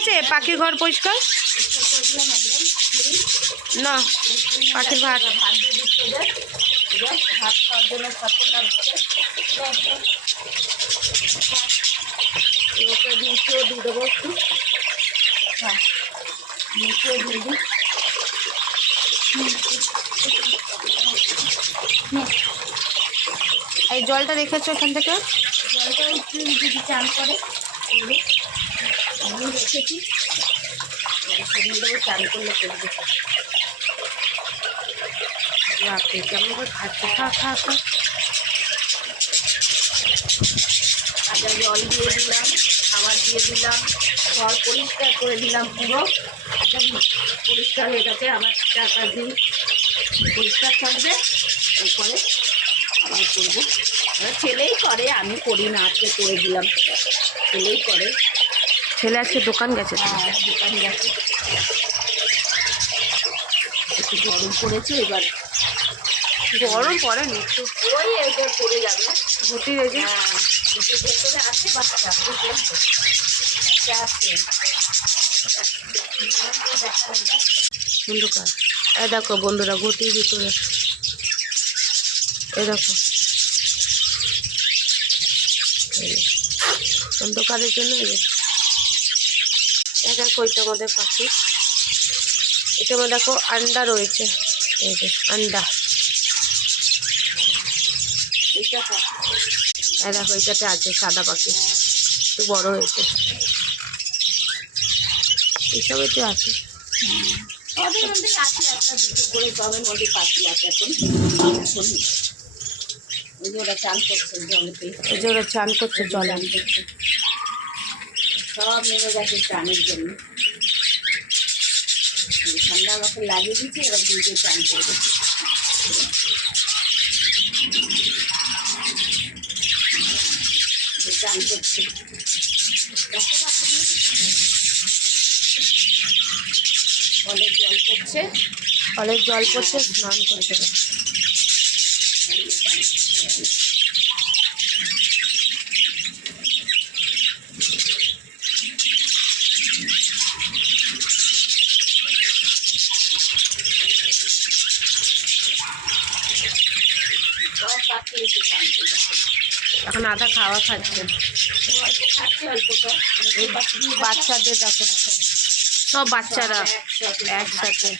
আছে পাখির ঘর পরিষ্কার না, পাখির ভাত ভাত খাওয়ার জন্য ওকে নিচেও দিয়ে দেবো একটু। হ্যাঁ, নিচেও দিয়ে দিই। এই জলটা রেখেছো এখান থেকে, জলটা একটু যদি চান করে আমি রেখেছি, চান করলে করবে। রাতে কেমন করে খাচ্ছে, খা খা খা। কাঁচা জল দিয়ে দিলাম, খাবার দিয়ে দিলাম, ঘর পরিষ্কার করে দিলাম, পুরো একদম পরিষ্কার হয়ে গেছে। আমার 4-5 দিন পরিষ্কার থাকবে, এরপরে আবার করবো। ছেলেই করে, আমি করি না, আজকে করে দিলাম, ছেলেই করে। ছেলে আজকে দোকান গেছে? হ্যাঁ, দোকান গেছে। একটু গরম পড়েছে, এবার গরম পড়েনি একটু, ওই এবার পড়ে যাবে। ঘটি রেজে। হ্যাঁ, ঘটির ভেতরে আছে বাচ্চা, বুঝলেন তো? বাচ্চা আছে। অন্ধকার, এ দেখো বন্ধুরা, ঘটির ভিতরে এ দেখো, অন্ধকারের জন্য দেখো এটা আমাদের পাখি। এটা আমার দেখো আন্ডা রয়েছে, এই যে আন্ডা। দেখো এটাতে আছে সাদা পাখি, একটু বড় হয়েছে, এইসবেতে আছে। ওদের মধ্যে আছে একটা দুটো করে, তবে মধ্যে পাখি আছে এখন। ওই যে ওরা চান করছে জলেতে, এই যে ওরা চান করছে জলে, সব নেমে গেছে চানের জন্য। ঠান্ডা আমাকে লাগিয়ে দিচ্ছে, এবার দুইকে চান করবে। চান করছে, কলের জল পড়ছে, কলের জল পড়ছে, স্নান করছে। সব পাখি এসে চান করবে। এখন আধা খাওয়া খাচ্ছে, অল্প খাচ্ছে, অল্পটা বাচ্চাদের দেখো, সব বাচ্চারা একসাথে।